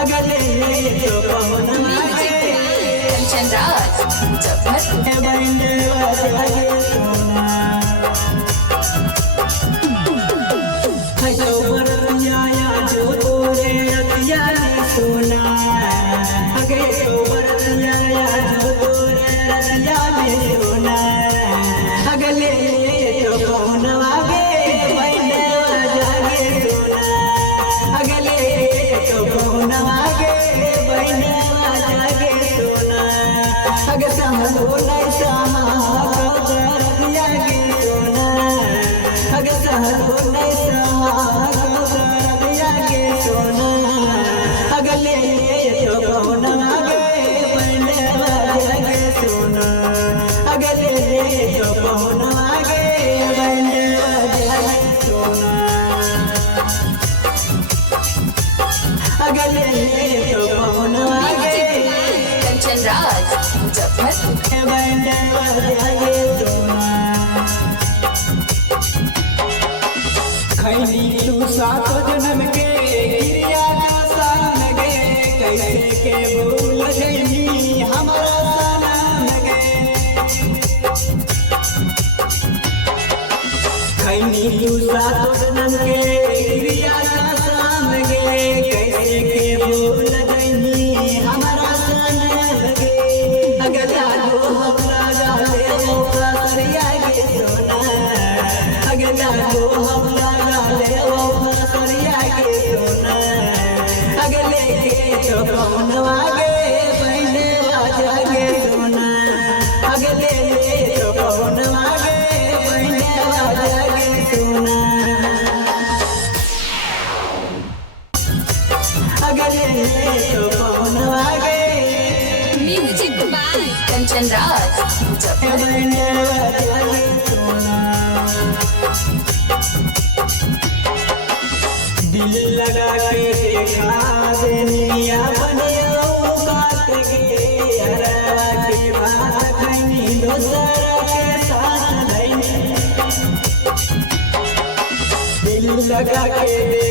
अगले तो कौन कंचन राज मुजफ्फरपुर। बंदे वाले सोना हजो बरतिया जो तोरे रतिया सोना अगे तो बरतिया जो तोरे रतिया सोना अगले तो कौन आगे बंदे जागे सोना अगले तो कौन आगे बंदे जागे सोना अगे समझो नहीं समा रतिया सोना अगे समझो नहीं समा रतिया सोना अगले तो कौन आगे बंदे जागे सोना अगले तो कौन आगे बंदे जागे सोना अगले तो कौन आगे कंचन राज मुजफ्फरपुर। बंदे जागे सोना खैनी तू सात जन्म के गिरिया का सान गे कैसे के भूल गई हमारा सनम गे खैनी तू सात जन्म के गिरिया का सान गे कैसे के भूल गई हमारा सनम गे अगला जो हमरा गाले ओ सरिया गे सोना अगला जो हमरा गाले ओ सरिया गे सोना अगले तो कौन आगे बंदे जागे सोना अगले तो कौन आगे बंदे जागे सोना अगले तो कौन आगे म्यूजिक बाय कंचन राज मुजफ्फरपुर। बंदे जागे सोना दिल लगा के देखा दुनिया बनिया काट के हरवा के बात खैनी दोसर के साथ धैनी दिल लगा के